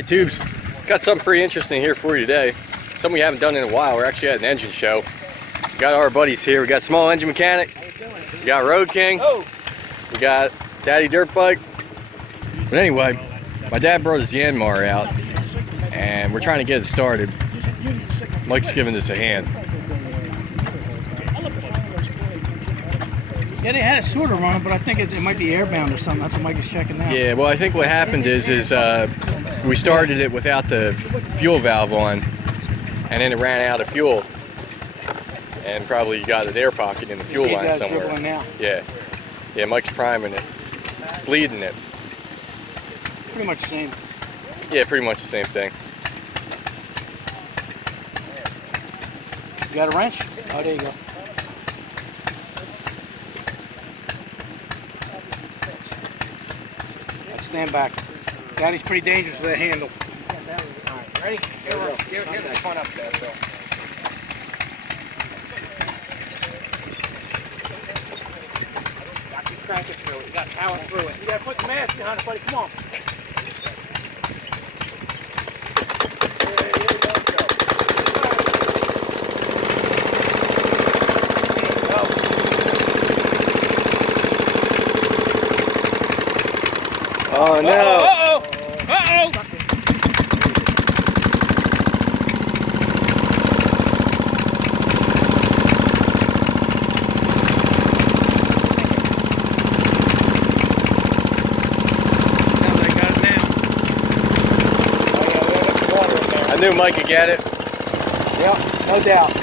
Hey Tubes, got something pretty interesting here for you today. Something we haven't done in a while. We're actually at an engine show. We got our buddies here. We got Small Engine Mechanic. We got Road King. We got Daddy Dirt Bike. But anyway, my dad brought his Yanmar out, and we're trying to get it started. Mike's giving this a hand. Yeah, they had it sort of running, but I think it might be airbound or something. That's what Mike is checking now. Yeah, well, I think what happened is we started it without the fuel valve on, and then it ran out of fuel, and probably you got an air pocket in the fuel line somewhere. Now. Yeah, Mike's priming it, bleeding it. Pretty much the same. Yeah, pretty much the same thing. You got a wrench? Oh, there you go. Stand back. Daddy's pretty dangerous with that handle. Alright, ready? Give this one up there, Phil. Got to crank it through it. You got to power through it. You got to put the mask behind it, buddy. Come on. Oh no! Uh-oh! Uh-oh! I knew Mike could get it. Yep, no doubt.